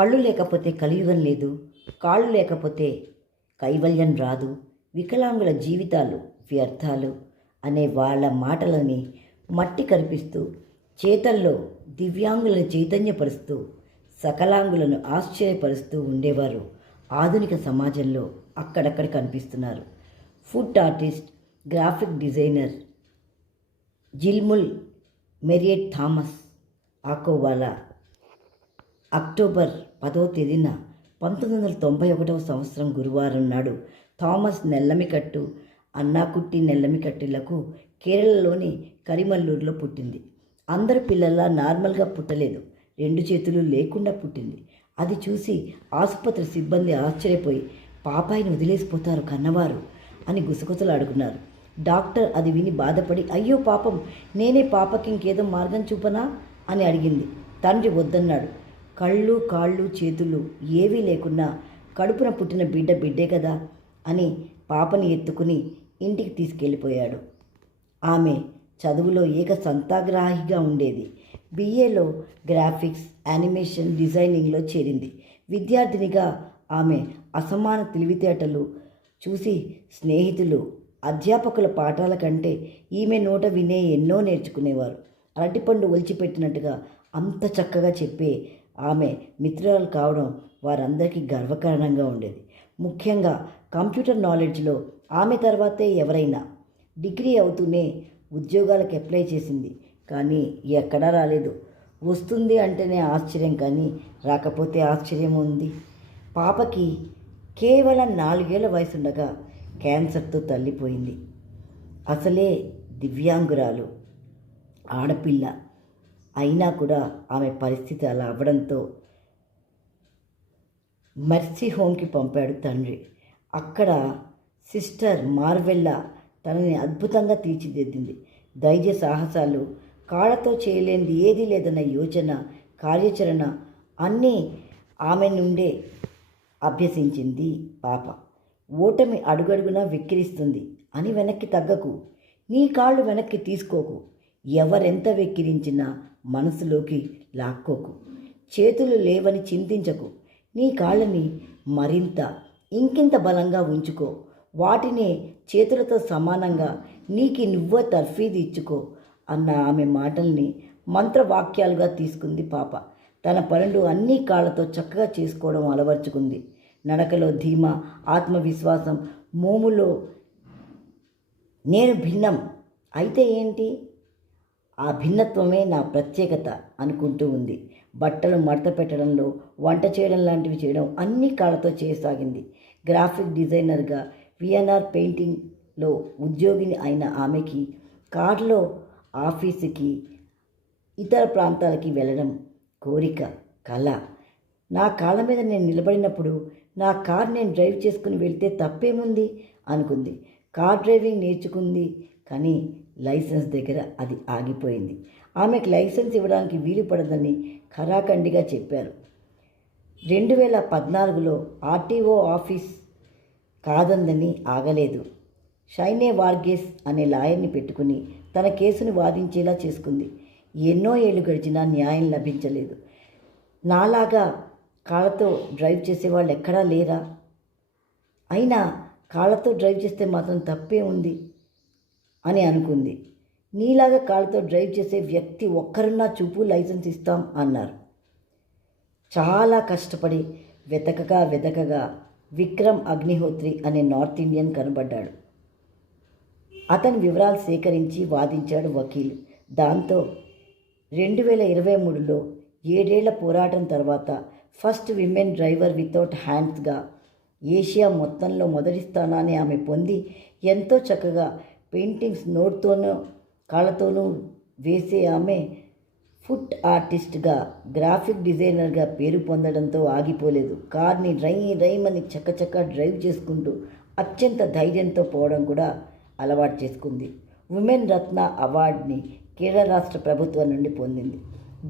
కళ్ళు లేకపోతే కలియుగం లేదు, కాళ్ళు లేకపోతే కైవల్యం రాదు, వికలాంగుల జీవితాలు వ్యర్థాలు అనే వాళ్ళ మాటలని మట్టి కరిపిస్తూ, చేతల్లో దివ్యాంగులను చైతన్యపరుస్తూ, సకలాంగులను ఆశ్చర్యపరుస్తూ ఉండేవారు ఆధునిక సమాజంలో అక్కడక్కడ కనిపిస్తున్నారు. ఫుడ్ ఆర్టిస్ట్, గ్రాఫిక్ డిజైనర్ జిల్ముల్ మెరియట్ థామస్ ఆకోవాలా అక్టోబర్ 10వ తేదీన 1991వ సంవత్సరం గురువారం నాడు థామస్ నెల్లమికట్టు, అన్నాకుట్టి నెల్లమికట్టులకు కేరళలోని కరిమల్లూరులో పుట్టింది. అందరు పిల్లల్లా నార్మల్గా పుట్టలేదు, 2 చేతులు లేకుండా పుట్టింది. అది చూసి ఆసుపత్రి సిబ్బంది ఆశ్చర్యపోయి, పాపాయిని వదిలేసిపోతారు కన్నవారు అని గుసగుసలాడుకున్నారు. డాక్టర్ అది విని బాధపడి, అయ్యో పాపం, నేనే పాపకి ఇంకేదో మార్గం చూపనా అని అడిగింది. తండ్రి వద్దన్నాడు. కళ్ళు కాళ్ళు చేతులు ఏవీ లేకున్నా కడుపున పుట్టిన బిడ్డే కదా అని పాపని ఎత్తుకుని ఇంటికి తీసుకెళ్ళిపోయాడు. ఆమె చదువులో ఏక సంతాగ్రాహిగా ఉండేది. బిఏలో గ్రాఫిక్స్, యానిమేషన్ డిజైనింగ్లో చేరింది. విద్యార్థినిగా ఆమె అసమాన తెలివితేటలు చూసి స్నేహితులు అధ్యాపకుల పాఠాల కంటే ఈమె నోట వినే ఎన్నో నేర్చుకునేవారు. అరటిపండు ఒలిచిపెట్టినట్టుగా అంత చక్కగా చెప్పే ఆమె మిత్రురాలు కావడం వారందరికీ గర్వకారణంగా ఉండేది. ముఖ్యంగా కంప్యూటర్ నాలెడ్జ్లో ఆమె తర్వాతే ఎవరైనా. డిగ్రీ అవుతూనే ఉద్యోగాలకు అప్లై చేసింది, కానీ ఎక్కడా రాలేదు. వస్తుంది అంటేనే ఆశ్చర్యం, కానీ రాకపోతే ఆశ్చర్యం ఉంది. పాపకి కేవలం 4 ఏళ్ల వయసుండగా క్యాన్సర్తో తల్లిపోయింది. అసలే దివ్యాంగురాలు, ఆడపిల్ల అయినా కూడా ఆమె పరిస్థితి అలా అవ్వడంతో మెర్సీ హోమ్కి పంపాడు తండ్రి. అక్కడ సిస్టర్ మార్వెల్లా తనని అద్భుతంగా తీర్చిదిద్దింది. ధైర్య సాహసాలు, కాళ్ళతో చేయలేనిది ఏదీ లేదన్న యోచన, కార్యాచరణ అన్నీ ఆమె నుండే అభ్యసించింది పాప. ఓటమి అడుగడుగునా వెక్కిరిస్తుంది అని వెనక్కి తగ్గకు, నీ కాళ్ళు వెనక్కి తీసుకోకు, ఎవరెంత వెక్కిరించినా మనసులోకి లాక్కోకు, చేతులు లేవని చింతించకు, నీ కాళ్ళని మరింత ఇంకింత బలంగా ఉంచుకో, వాటిని చేతులతో సమానంగా నీకు నువ్వే తర్ఫీదు ఇచ్చుకో అన్న ఆమె మాటల్ని మంత్రవాక్యాలుగా తీసుకుంది పాప. తన పనులు అన్ని కాళ్ళతో చక్కగా చేసుకోవడం అలవర్చుకుంది. నడకలో ధీమా, ఆత్మవిశ్వాసం, మోములో నేను భిన్నం అయితే ఏంటి, ఆ భిన్నత్వమే నా ప్రత్యేకత అనుకుంటూ ఉంది. బట్టలు మడత పెట్టడంలో, వంట చేయడం లాంటివి చేయడం అన్ని కాళ్ళతో చేయసాగింది. గ్రాఫిక్ డిజైనర్గా విఎన్ఆర్ పెయింటింగ్లో ఉద్యోగిని అయిన ఆమెకి కారులో ఆఫీసుకి, ఇతర ప్రాంతాలకి వెళ్ళడం కోరిక, కళ. నా కాళ్ళ మీద నేను నిలబడినప్పుడు నా కార్ నేను డ్రైవ్ చేసుకుని వెళ్తే తప్పేముంది అనుకుంది. కార్ డ్రైవింగ్ నేర్చుకుంది, కానీ లైసెన్స్ దగ్గర అది ఆగిపోయింది. ఆమెకు లైసెన్స్ ఇవ్వడానికి వీలు పడదని ఖరాఖండిగా చెప్పారు. 2014లో ఆర్టీఓ ఆఫీస్ కాదందని ఆగలేదు. షైనే వార్గేస్ అనే లాయర్ని పెట్టుకుని తన కేసును వాదించేలా చేసుకుంది. ఎన్నో ఏళ్ళు గడిచినా న్యాయం లభించలేదు. నాలాగా కాళ్ళతో డ్రైవ్ చేసేవాళ్ళు ఎక్కడా లేరా? అయినా కాళ్ళతో డ్రైవ్ చేస్తే మాత్రం తప్పే ఉంది అని అనుకుంది. నీలాగా కాళ్ళతో డ్రైవ్ చేసే వ్యక్తి ఒక్కరున్నా చూపు, లైసెన్స్ ఇస్తాం అన్నారు. చాలా కష్టపడి వెతకగా విక్రమ్ అగ్నిహోత్రి అనే నార్త్ ఇండియన్ కనబడ్డాడు. అతని వివరాలు సేకరించి వాదించాడు వకీలు. దాంతో 2023లో 7 ఏళ్ల పోరాటం తర్వాత ఫస్ట్ విమెన్ డ్రైవర్ వితౌట్ హ్యాండ్స్గా ఏషియా మొత్తంలో మొదటి స్థానాన్ని ఆమె పొంది, ఎంతో చక్కగా పెయింటింగ్స్ నోట్తోనూ కాళ్ళతోనూ వేసే ఆమె ఫుడ్ ఆర్టిస్ట్గా, గ్రాఫిక్ డిజైనర్గా పేరు పొందడంతో ఆగిపోలేదు. కార్ని రైమని చక్కచక్క డ్రైవ్ చేసుకుంటూ అత్యంత ధైర్యంతో పోవడం కూడా అలవాటు చేసుకుంది. ఉమెన్ రత్న అవార్డుని కేరళ రాష్ట్ర ప్రభుత్వం నుండి పొందింది.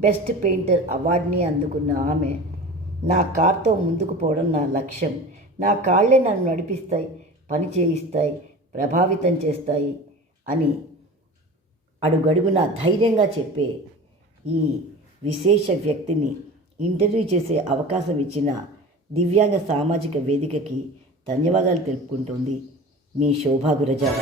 బెస్ట్ పెయింటర్ అవార్డుని అందుకున్న ఆమె, నా కార్తో ముందుకు పోవడం నా లక్ష్యం, నా కాళ్ళే నన్ను నడిపిస్తాయి, పని చేయిస్తాయి, ప్రభావితం చేస్తాయి అని అడుగడుగునా ధైర్యంగా చెప్పే ఈ విశేష వ్యక్తిని ఇంటర్వ్యూ చేసే అవకాశం ఇచ్చిన దివ్యాంగ సామాజిక వేదికకి ధన్యవాదాలు తెలుపుకుంటోంది మీ శోభా గురజాల.